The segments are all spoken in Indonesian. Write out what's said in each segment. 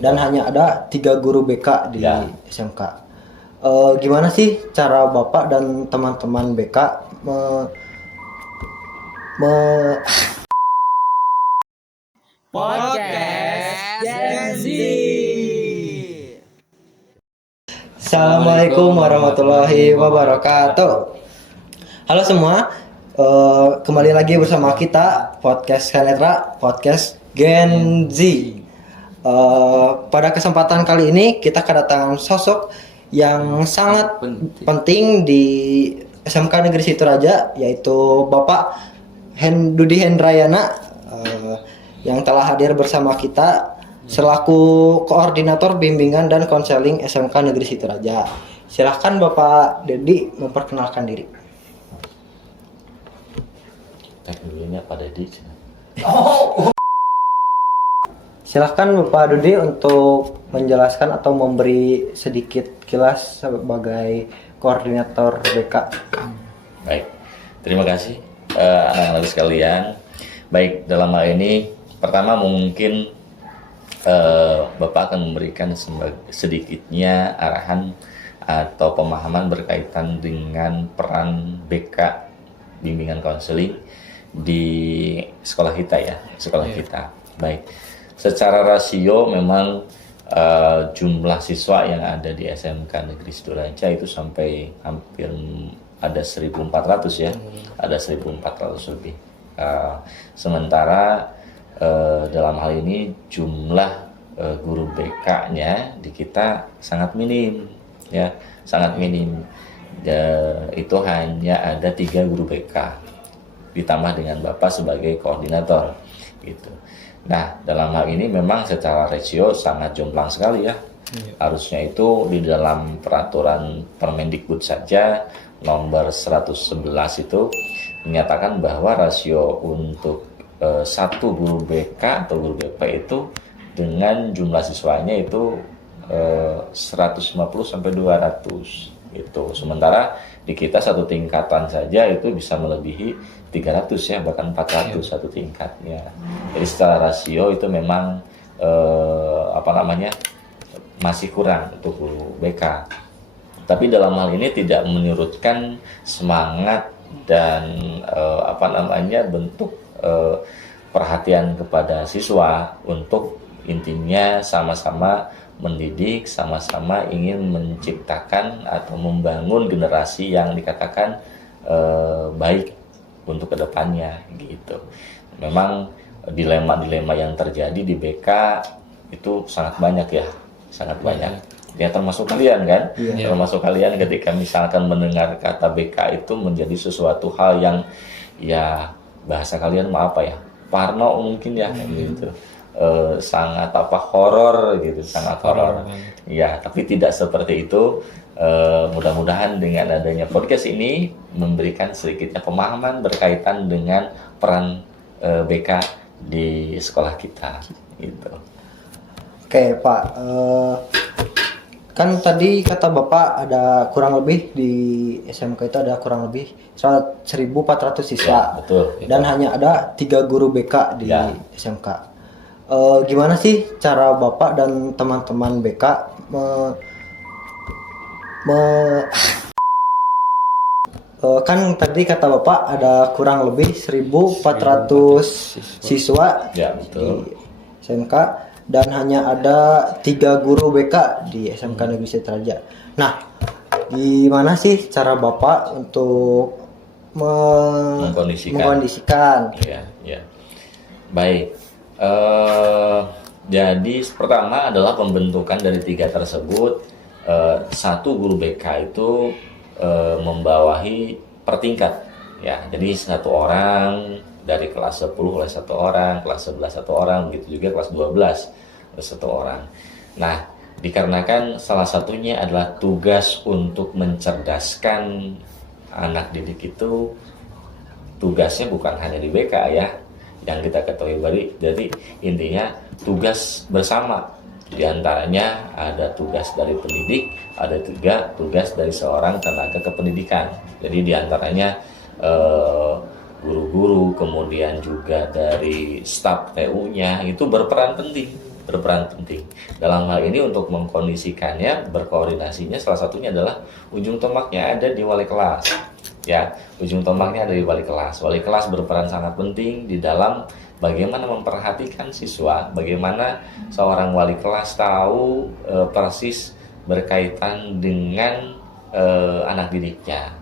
dan hanya ada 3 guru BK di SMK. Gimana sih cara Bapak dan teman-teman BK me- Podcast Gen Z. Assalamualaikum warahmatullahi wabarakatuh. Halo semua, kembali lagi bersama kita podcast Kanetra, podcast Gen Z. Pada kesempatan kali ini kita kedatangan sosok yang sangat penting di SMK Negeri Situraja, yaitu Bapak Dudi Hendrayana, yang telah hadir bersama kita selaku koordinator bimbingan dan konseling SMK Negeri Situraja. Silahkan Bapak Dedi memperkenalkan diri. Teknologinya Pak Dedi. Silahkan Bapak Dudi untuk menjelaskan atau memberi sedikit kilas sebagai koordinator BK. Baik, terima kasih anak-anak sekalian. Baik, dalam hal ini pertama mungkin Bapak akan memberikan sedikitnya arahan atau pemahaman berkaitan dengan peran BK bimbingan konseling di sekolah kita ya, sekolah kita. Baik. Secara rasio memang jumlah siswa yang ada di SMK Negeri Situraja itu sampai hampir ada 1.400 ya, ada 1.400 lebih. Sementara dalam hal ini jumlah guru BK-nya di kita sangat minim ya, sangat minim. Itu hanya ada 3 guru BK ditambah dengan Bapak sebagai koordinator gitu. Nah, dalam hal ini memang secara rasio sangat jomplang sekali ya. Harusnya itu di dalam peraturan Permendikbud saja nomor 111 itu menyatakan bahwa rasio untuk satu guru BK atau guru BP itu dengan jumlah siswanya itu 150 sampai 200 gitu. Sementara di kita satu tingkatan saja itu bisa melebihi 300 ya, bahkan 400 satu tingkatnya. Jadi secara rasio itu memang masih kurang untuk guru BK. Tapi dalam hal ini tidak menyurutkan semangat dan bentuk perhatian kepada siswa untuk intinya sama-sama mendidik, sama-sama ingin menciptakan atau membangun generasi yang dikatakan baik untuk kedepannya gitu. Memang dilema-dilema yang terjadi di BK itu sangat banyak ya, sangat banyak. Ya termasuk kalian kan, termasuk kalian ketika misalkan mendengar kata BK itu menjadi sesuatu hal yang ya bahasa kalian apa ya, parno mungkin ya gitu. Sangat horor gitu, sangat horor. Ya, tapi tidak seperti itu. Mudah-mudahan dengan adanya podcast ini memberikan sedikitnya pemahaman berkaitan dengan peran BK di sekolah kita gitu. Oke Pak, kan tadi kata Bapak ada kurang lebih di SMK itu ada kurang lebih 1.400 siswa, ya, betul, dan hanya ada 3 guru BK di SMK. Gimana sih cara Bapak dan teman-teman BK kan tadi kata Bapak ada kurang lebih 1.400 siswa betul. di SMK dan hanya ada 3 guru BK di SMK Negeri Situraja. Nah, gimana sih cara Bapak untuk mengkondisikan? Ya. Baik. Jadi pertama adalah pembentukan dari 3 tersebut. Satu guru BK itu membawahi per tingkat ya. Jadi satu orang dari kelas 10 oleh satu orang, kelas 11 satu orang, begitu juga kelas 12 oleh satu orang. Nah, dikarenakan salah satunya adalah tugas untuk mencerdaskan anak didik itu, tugasnya bukan hanya di BK ya, yang kita ketahui jadi intinya tugas bersama. Di antaranya ada tugas dari pendidik, ada juga tugas dari seorang tenaga kependidikan. Jadi di antaranya guru-guru, kemudian juga dari staf TU-nya itu berperan penting berperan penting. Dalam hal ini untuk mengkondisikannya, berkoordinasinya salah satunya adalah ujung tombaknya ada di wali kelas. Ya, ujung tombaknya ada di wali kelas. Wali kelas berperan sangat penting di dalam bagaimana memperhatikan siswa, bagaimana seorang wali kelas tahu persis berkaitan dengan anak didiknya,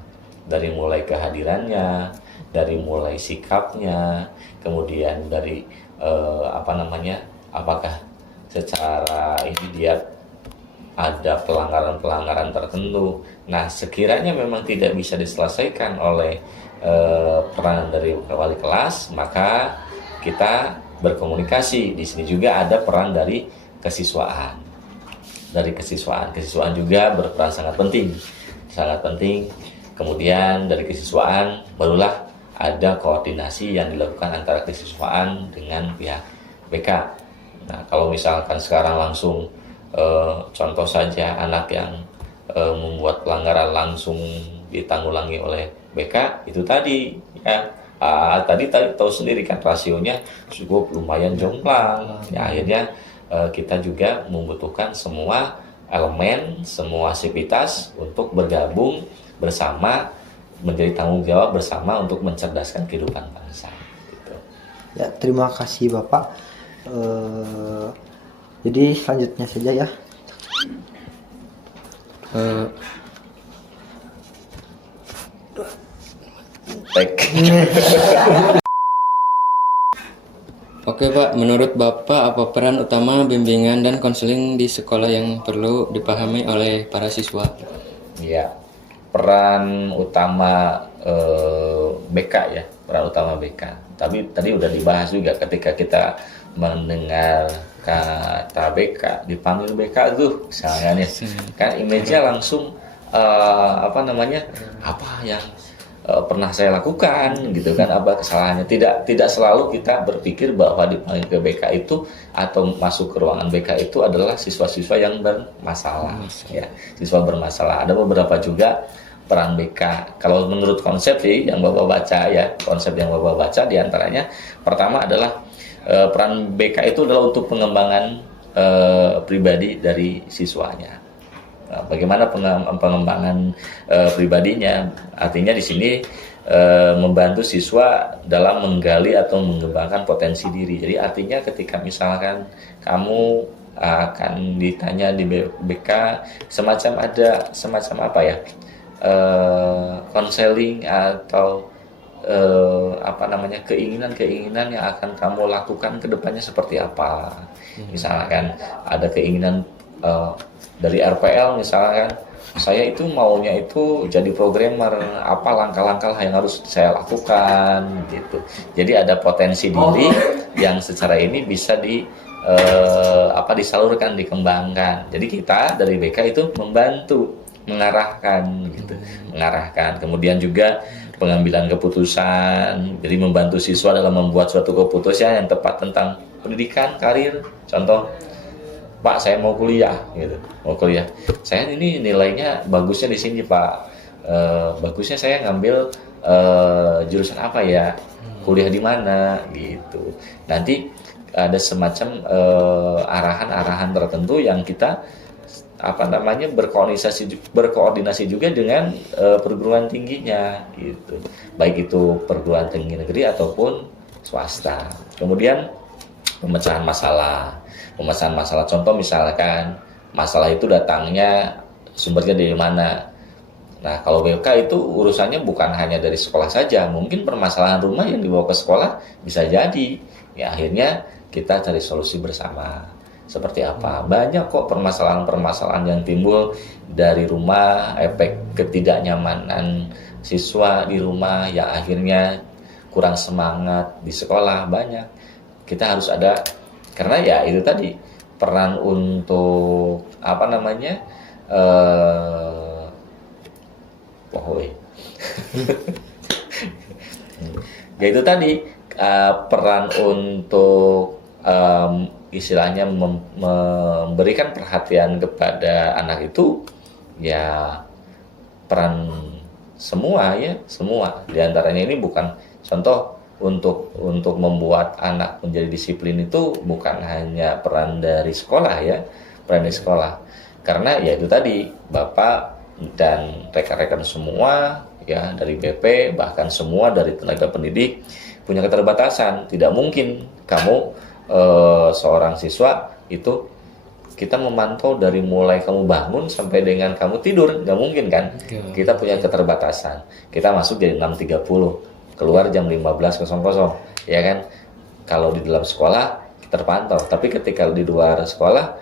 dari mulai kehadirannya, dari mulai sikapnya, kemudian dari apakah secara ini dia ada pelanggaran-pelanggaran tertentu. Nah, sekiranya memang tidak bisa diselesaikan oleh peran dari wali kelas, maka kita berkomunikasi. Di sini juga ada peran dari kesiswaan. Kesiswaan juga berperan sangat penting. Kemudian dari kesiswaan barulah ada koordinasi yang dilakukan antara kesiswaan dengan pihak BK. Nah, kalau misalkan sekarang langsung contoh saja anak yang membuat pelanggaran langsung ditanggulangi oleh BK, itu tadi ya tadi tahu sendiri kan rasionya cukup lumayan jomplang. Ya, akhirnya kita juga membutuhkan semua elemen, semua sivitas untuk bergabung bersama, menjadi tanggung jawab bersama untuk mencerdaskan kehidupan bangsa. Gitu. Ya, terima kasih Bapak. Jadi selanjutnya saja ya. Oke Pak, menurut Bapak apa peran utama bimbingan dan konseling di sekolah yang perlu dipahami oleh para siswa? Ya, peran utama BK ya, peran utama BK. Tapi tadi udah dibahas juga ketika kita mendengar kata BK, dipanggil BK tuh misalnya nih, kan image-nya langsung apa yang pernah saya lakukan gitu kan, apa kesalahannya. Tidak selalu kita berpikir bahwa dipanggil ke BK itu atau masuk ke ruangan BK itu adalah siswa-siswa yang bermasalah ya, siswa bermasalah. Ada beberapa juga peran BK. Kalau menurut konsep sih yang Bapak baca ya, konsep yang Bapak baca diantaranya pertama adalah peran BK itu adalah untuk pengembangan pribadi dari siswanya. Bagaimana pengembangan pribadinya? Artinya di sini membantu siswa dalam menggali atau mengembangkan potensi diri. Jadi artinya ketika misalkan kamu akan ditanya di BK semacam apa ya, konseling atau keinginan yang akan kamu lakukan ke depannya seperti apa. Misalkan ada keinginan dari RPL, misalkan saya itu maunya itu jadi programmer, apa langkah-langkah yang harus saya lakukan gitu. Jadi ada potensi diri yang secara ini bisa disalurkan, dikembangkan. Jadi kita dari BK itu membantu mengarahkan. Kemudian juga pengambilan keputusan, jadi membantu siswa dalam membuat suatu keputusan yang tepat tentang pendidikan, karir. Contoh, Pak, saya mau kuliah gitu. Saya ini nilainya bagusnya di sini, Pak. Bagusnya saya ngambil jurusan apa ya? Kuliah di mana gitu. Nanti ada semacam arahan-arahan tertentu yang kita berkoordinasi juga dengan perguruan tingginya gitu. Baik itu perguruan tinggi negeri ataupun swasta. Kemudian pemecahan masalah, contoh misalkan masalah itu datangnya sumbernya dari mana. Nah, kalau BK itu urusannya bukan hanya dari sekolah saja, mungkin permasalahan rumah yang dibawa ke sekolah bisa jadi. Ya, akhirnya kita cari solusi bersama. Seperti apa? Banyak kok permasalahan-permasalahan yang timbul dari rumah, efek ketidaknyamanan siswa di rumah yang akhirnya kurang semangat di sekolah, banyak. Kita harus ada, karena ya itu tadi peran untuk ya itu tadi peran untuk istilahnya memberikan perhatian kepada anak itu ya peran semua diantaranya ini bukan contoh untuk membuat anak menjadi disiplin itu bukan hanya peran dari sekolah ya, peran dari sekolah. Karena ya itu tadi, Bapak dan rekan-rekan semua ya dari BP, bahkan semua dari tenaga pendidik punya keterbatasan. Tidak mungkin kamu seorang siswa itu kita memantau dari mulai kamu bangun sampai dengan kamu tidur, nggak mungkin kan? Kita punya keterbatasan. Kita masuk jadi 6.30, keluar jam 15.00, ya kan? Kalau di dalam sekolah kita terpantau, tapi ketika di luar sekolah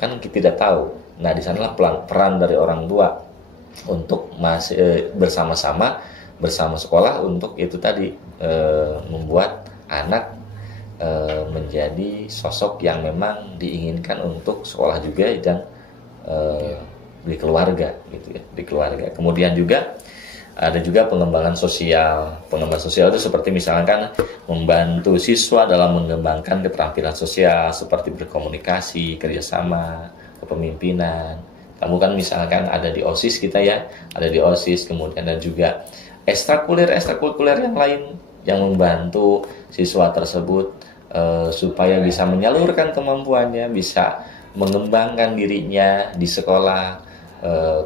kan kita tidak tahu. Nah, di sanalah peran dari orang tua untuk masih bersama-sama bersama sekolah untuk itu tadi, membuat anak menjadi sosok yang memang diinginkan untuk sekolah juga dan di keluarga gitu ya, di keluarga. Kemudian juga ada juga pengembangan sosial. Pengembangan sosial itu seperti misalkan membantu siswa dalam mengembangkan keterampilan sosial seperti berkomunikasi, kerjasama, kepemimpinan. Kamu kan misalkan ada di OSIS kita ya, ada di OSIS, kemudian ada juga ekstrakurikuler yang lain yang membantu siswa tersebut supaya bisa menyalurkan kemampuannya, bisa mengembangkan dirinya di sekolah,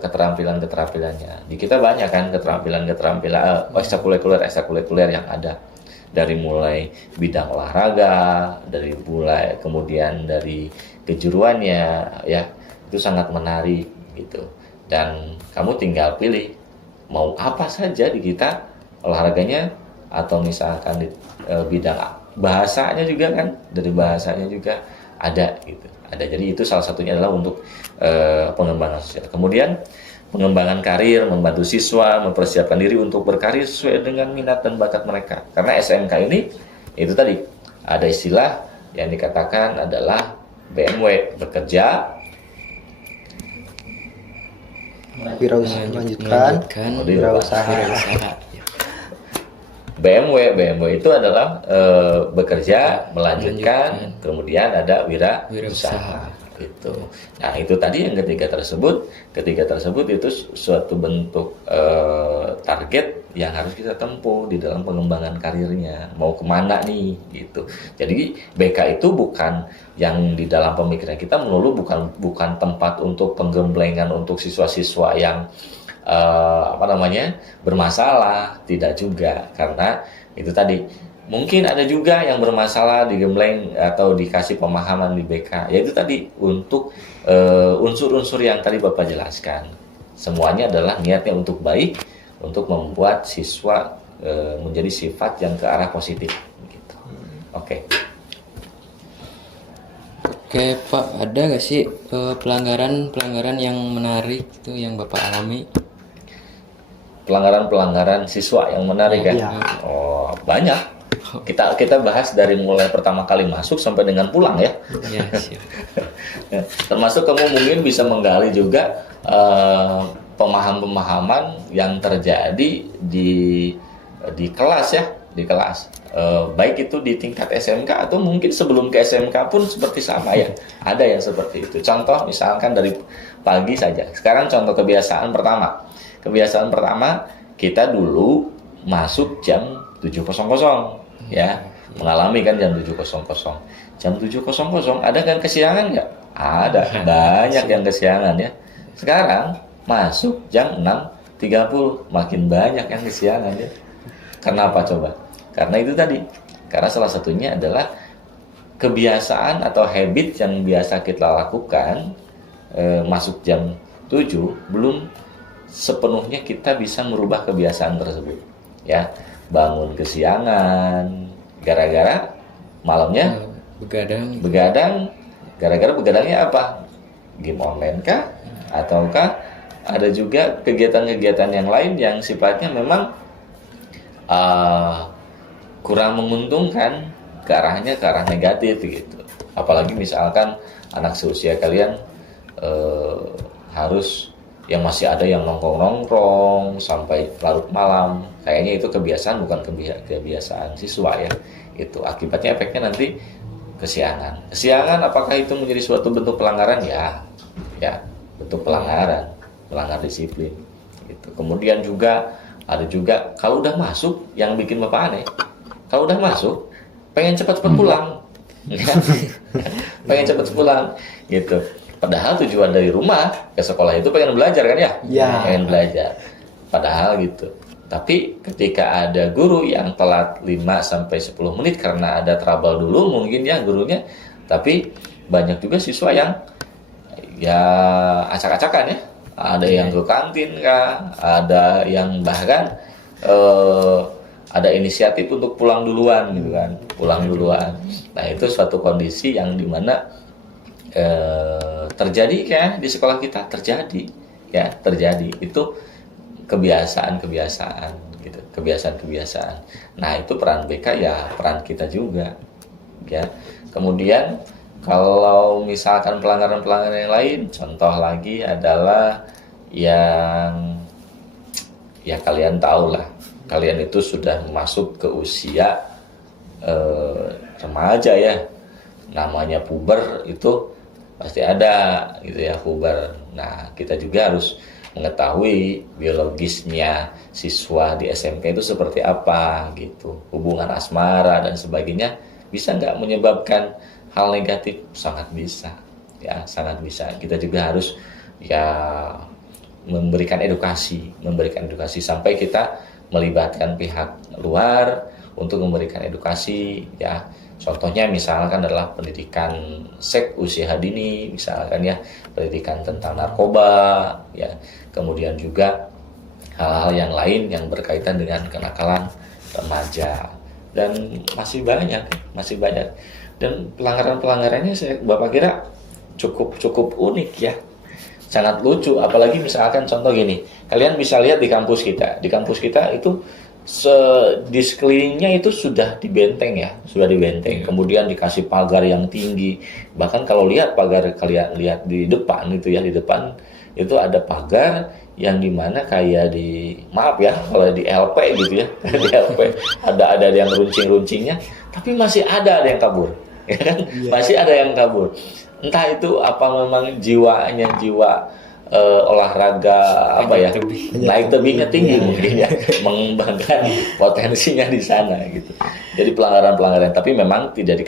keterampilan-keterampilannya. Di kita banyak kan keterampilan-keterampilan ekstrakurikuler yang ada, dari mulai bidang olahraga, dari mulai kemudian dari kejuruannya ya, itu sangat menarik gitu. Dan kamu tinggal pilih mau apa saja di kita olahraganya, atau misalkan di bidang bahasanya juga kan, dari bahasanya juga ada gitu. Ada, jadi itu salah satunya adalah untuk pengembangan sosial. Kemudian pengembangan karir, membantu siswa mempersiapkan diri untuk berkarir sesuai dengan minat dan bakat mereka. Karena SMK ini itu tadi ada istilah yang dikatakan adalah BMW, bekerja, Wirausaha, melanjutkan wirausaha. BMW itu adalah bekerja, melanjutkan, kemudian ada wirausaha itu. Nah, itu tadi yang ketiga tersebut itu suatu bentuk target yang harus kita tempuh di dalam pengembangan karirnya, mau kemana nih gitu. Jadi BK itu bukan yang di dalam pemikiran kita melulu, bukan tempat untuk penggemblengan untuk siswa-siswa yang bermasalah, tidak juga. Karena itu tadi mungkin ada juga yang bermasalah digembleng atau dikasih pemahaman di BK, yaitu tadi untuk unsur-unsur yang tadi Bapak jelaskan. Semuanya adalah niatnya untuk baik, untuk membuat siswa menjadi sifat yang ke arah positif gitu. Oke, Pak, ada nggak sih pelanggaran yang menarik itu yang Bapak alami? pelanggaran siswa yang menarik kan? Iya. Oh, banyak. Kita bahas dari mulai pertama kali masuk sampai dengan pulang ya. Ya, siap. Termasuk kamu mungkin bisa menggali juga pemahaman-pemahaman yang terjadi di kelas ya, di kelas. Baik itu di tingkat SMK atau mungkin sebelum ke SMK pun seperti sama ya. Ada yang seperti itu. Contoh misalkan dari pagi saja. Sekarang contoh kebiasaan pertama. Kebiasaan pertama, kita dulu masuk jam 7.00 ya. Mengalami kan jam 7.00. Jam 7.00 ada kan kesiangan nggak? Ada, banyak yang kesiangan ya. Sekarang masuk jam 6.30, makin banyak yang kesiangan ya. Kenapa coba? Karena itu tadi. Karena salah satunya adalah kebiasaan atau habit yang biasa kita lakukan, masuk jam 7 belum sepenuhnya kita bisa merubah kebiasaan tersebut ya. Bangun kesiangan gara-gara malamnya begadang. Gara-gara begadangnya apa? Game online kah? Ataukah ada juga kegiatan-kegiatan yang lain yang sifatnya memang kurang menguntungkan, ke arah negatif gitu. Apalagi misalkan anak seusia kalian harus, yang masih ada yang nongkrong sampai larut malam. Kayaknya itu kebiasaan, bukan kebiasaan siswa ya. Itu akibatnya efeknya nanti kesiangan. Apakah itu menjadi suatu bentuk pelanggaran? Ya, bentuk pelanggar disiplin gitu. Kemudian juga ada juga kalau udah masuk yang bikin Bapak aneh, Kalau udah masuk, pengen cepat-cepat pulang. Pengen cepat pulang gitu. Padahal tujuan dari rumah ke sekolah itu pengen belajar kan ya? Iya. Pengen belajar. Padahal gitu. Tapi ketika ada guru yang telat 5 sampai 10 menit karena ada trouble dulu mungkin ya gurunya, tapi banyak juga siswa yang ya acak-acakan ya. Ada yang ke kantin kah, ada yang bahkan ada inisiatif untuk pulang duluan gitu kan, pulang duluan. Nah itu suatu kondisi yang dimana terjadi kan di sekolah kita, terjadi itu kebiasaan gitu, kebiasaan. Nah itu peran BK ya peran kita juga ya. Kemudian kalau misalkan pelanggaran yang lain, contoh lagi adalah yang ya kalian tahu lah, kalian itu sudah masuk ke usia remaja ya, namanya puber itu pasti ada gitu ya, puber. Nah kita juga harus mengetahui biologisnya siswa di SMP itu seperti apa gitu, hubungan asmara dan sebagainya bisa nggak menyebabkan hal negatif? Sangat bisa ya, sangat bisa. Kita juga harus ya memberikan edukasi sampai kita melibatkan pihak luar untuk memberikan edukasi ya. Contohnya misalkan adalah pendidikan seks usia dini, misalkan ya, pendidikan tentang narkoba ya, kemudian juga hal-hal yang lain yang berkaitan dengan kenakalan remaja, dan masih banyak. Dan pelanggarannya Bapak kira cukup unik ya, sangat lucu. Apalagi misalkan contoh gini, kalian bisa lihat di kampus kita itu di sekelilingnya itu sudah dibenteng. Kemudian dikasih pagar yang tinggi. Bahkan kalau lihat pagar, kalian lihat di depan itu ya, di depan itu ada pagar yang dimana kayak kalau di LP gitu ya, di LP ada yang runcing-runcingnya, tapi masih ada yang kabur, ya kan? Masih ada yang kabur. Entah itu apa memang jiwa olahraga naik tebingnya tinggi mungkin ya, mengembangkan potensinya di sana gitu. Jadi pelanggaran, tapi memang tidak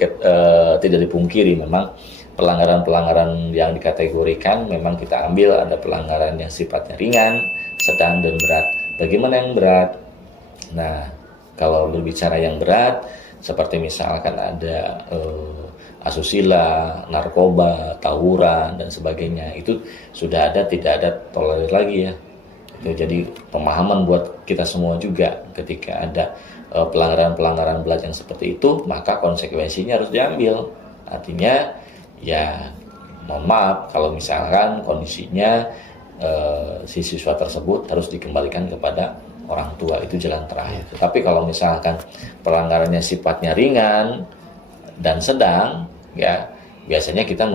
dipungkiri, memang pelanggaran yang dikategorikan memang kita ambil ada pelanggaran yang sifatnya ringan, sedang dan berat. Bagaimana yang berat? Nah, kalau berbicara yang berat seperti misalkan ada asusila, narkoba, tawuran dan sebagainya, itu sudah ada, tidak ada tolerir lagi ya. Itu jadi pemahaman buat kita semua juga, ketika ada pelanggaran berat yang seperti itu, maka konsekuensinya harus diambil. Artinya ya mohon maaf kalau misalkan kondisinya si siswa tersebut harus dikembalikan kepada orang tua, itu jalan terakhir. Tapi kalau misalkan pelanggarannya sifatnya ringan dan sedang ya, biasanya kita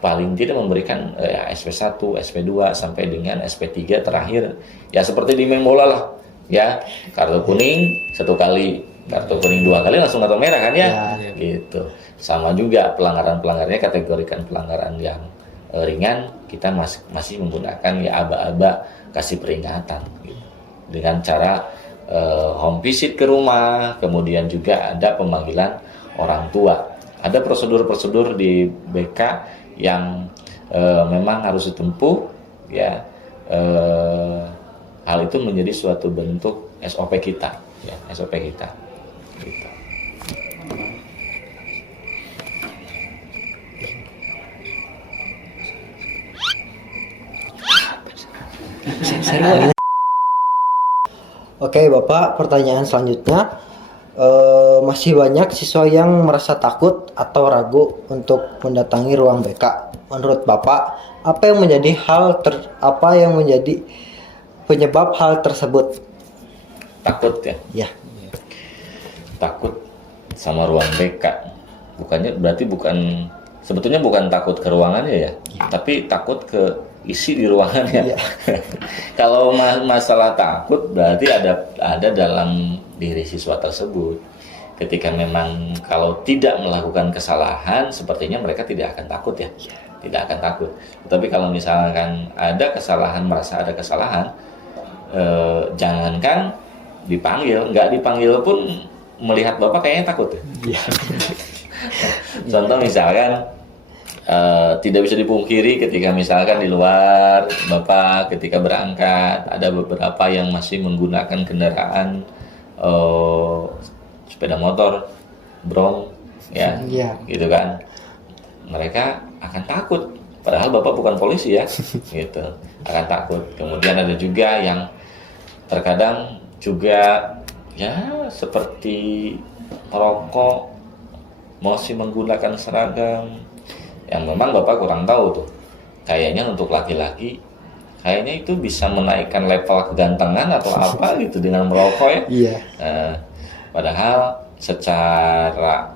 paling tidak memberikan SP1, SP2 sampai dengan SP3 terakhir ya, seperti di main bola lah ya, kartu kuning 1 kali, kartu kuning 2 kali langsung kartu merah kan ya, gitu. Sama juga pelanggarannya kategorikan pelanggaran yang ringan, kita masih menggunakan ya aba-aba, kasih peringatan gitu. Dengan cara home visit ke rumah, kemudian juga ada pemanggilan orang tua. Ada prosedur-prosedur di BK yang memang harus ditempuh ya. Hal itu menjadi suatu bentuk SOP kita ya, SOP kita gitu. Oke Bapak, pertanyaan selanjutnya, masih banyak siswa yang merasa takut atau ragu untuk mendatangi ruang BK. Menurut Bapak, apa yang menjadi penyebab hal tersebut? Takut ya? Ya. Takut sama ruang BK. Sebetulnya bukan takut ke ruangannya ya, tapi takut ke isi di ruangannya. Kalau masalah takut berarti ada dalam diri siswa tersebut. Ketika memang kalau tidak melakukan kesalahan, sepertinya mereka tidak akan takut ya, tidak akan takut. Tapi kalau misalkan ada kesalahan, merasa ada kesalahan, jangankan dipanggil, nggak dipanggil pun melihat Bapak kayaknya takut ya. Iya. Contoh misalkan tidak bisa dipungkiri ketika misalkan di luar Bapak ketika berangkat ada beberapa yang masih menggunakan kendaraan sepeda motor, brong, ya, Iya. gitu kan. Mereka akan takut, padahal Bapak bukan polisi ya, gitu, akan takut. Kemudian ada juga yang terkadang juga ya seperti merokok, masih menggunakan seragam, yang memang Bapak kurang tahu tuh. Kayaknya untuk laki-laki, kayaknya itu bisa menaikkan level kegantengan atau apa gitu dengan merokok ya. Iya. Padahal secara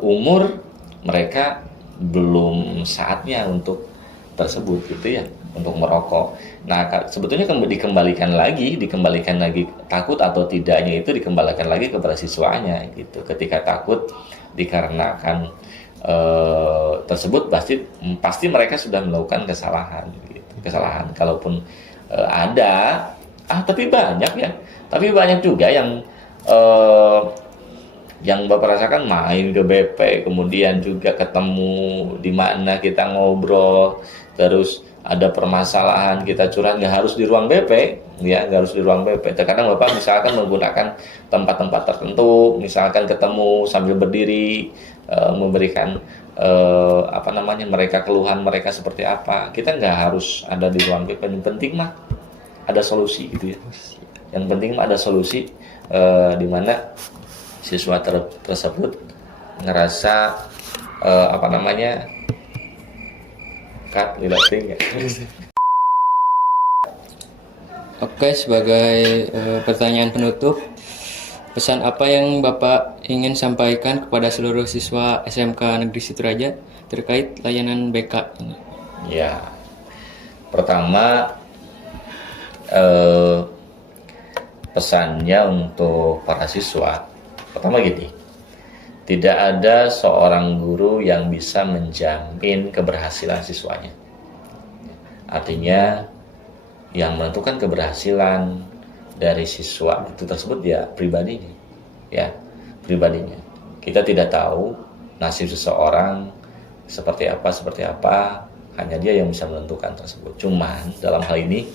umur mereka belum saatnya untuk tersebut gitu ya, untuk merokok. Nah, sebetulnya dikembalikan lagi takut atau tidaknya itu dikembalikan lagi kepada siswanya gitu. Ketika takut dikarenakan tersebut pasti mereka sudah melakukan kesalahan gitu. Kesalahan kalaupun ada tapi banyak juga yang Bapak rasakan main ke BP, kemudian juga ketemu di mana kita ngobrol, terus ada permasalahan kita curhat, nggak harus di ruang BP, ya nggak harus di ruang BP. Terkadang Bapak misalkan menggunakan tempat-tempat tertentu, misalkan ketemu sambil berdiri, memberikan mereka keluhan mereka seperti apa. Kita nggak harus ada di ruang BP. Yang penting mah ada solusi gitu ya. Yang penting mah ada solusi di mana siswa tersebut ngerasa relaxing ya. Oke, sebagai pertanyaan penutup, pesan apa yang Bapak ingin sampaikan kepada seluruh siswa SMK Negeri Situraja terkait layanan BK ini? Ya, pertama pesannya untuk para siswa, pertama gini, tidak ada seorang guru yang bisa menjamin keberhasilan siswanya. Artinya yang menentukan keberhasilan dari siswa itu tersebut ya pribadinya. Kita tidak tahu nasib seseorang seperti apa, hanya dia yang bisa menentukan tersebut. Cuman dalam hal ini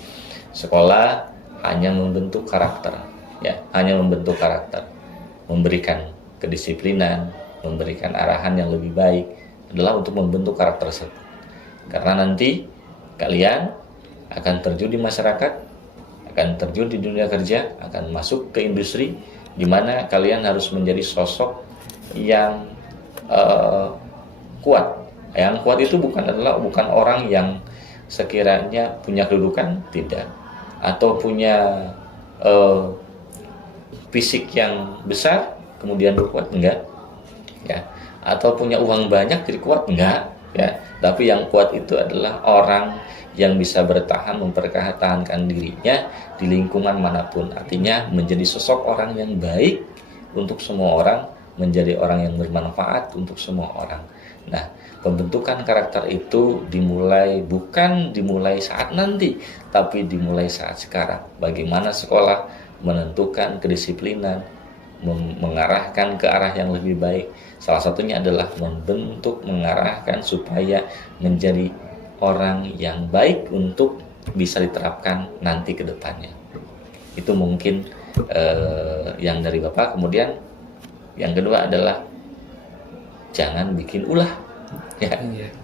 sekolah hanya membentuk karakter, memberikan kedisiplinan, memberikan arahan yang lebih baik adalah untuk membentuk karakter tersebut. Karena nanti kalian akan terjun di masyarakat, akan terjun di dunia kerja, akan masuk ke industri di mana kalian harus menjadi sosok yang kuat. Yang kuat itu bukan orang yang sekiranya punya kedudukan, tidak, atau punya fisik yang besar kemudian berkuat, enggak ya, atau punya uang banyak jadi kuat, enggak ya. Tapi yang kuat itu adalah orang yang bisa bertahan, mempertahankan dirinya di lingkungan manapun. Artinya menjadi sosok orang yang baik untuk semua orang, menjadi orang yang bermanfaat untuk semua orang. Nah, pembentukan karakter itu bukan dimulai saat nanti, tapi dimulai saat sekarang. Bagaimana sekolah menentukan kedisiplinan, mengarahkan ke arah yang lebih baik. Salah satunya adalah mengarahkan supaya menjadi orang yang baik untuk bisa diterapkan nanti ke depannya. Itu mungkin yang dari Bapak. Kemudian yang kedua adalah jangan bikin ulah. Ya,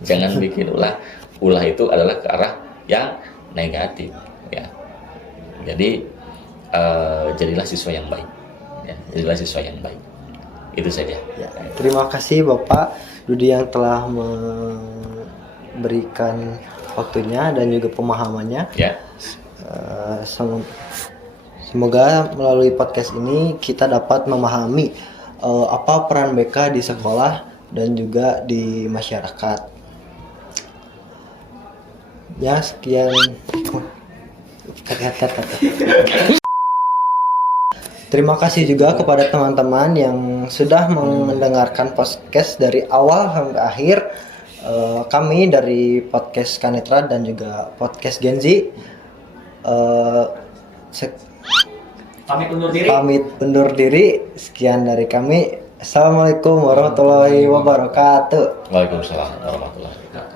jangan bikin ulah. Ulah itu adalah ke arah yang negatif. Ya, jadi jadilah siswa yang baik. Ya, jadilah siswa yang baik. Itu saja. Ya, terima kasih Bapak Dudi yang telah memberikan waktunya dan juga pemahamannya. Ya. Semoga melalui podcast ini kita dapat memahami apa peran BK di sekolah dan juga di masyarakat. Ya, sekian. Terima kasih juga kepada teman-teman yang sudah mendengarkan podcast dari awal sampai akhir. Kami dari podcast Kanetra dan juga podcast Gen Z Pamit undur diri. Pamit undur diri. Sekian dari kami. Assalamualaikum warahmatullahi wabarakatuh. Waalaikumsalam warahmatullahi wabarakatuh.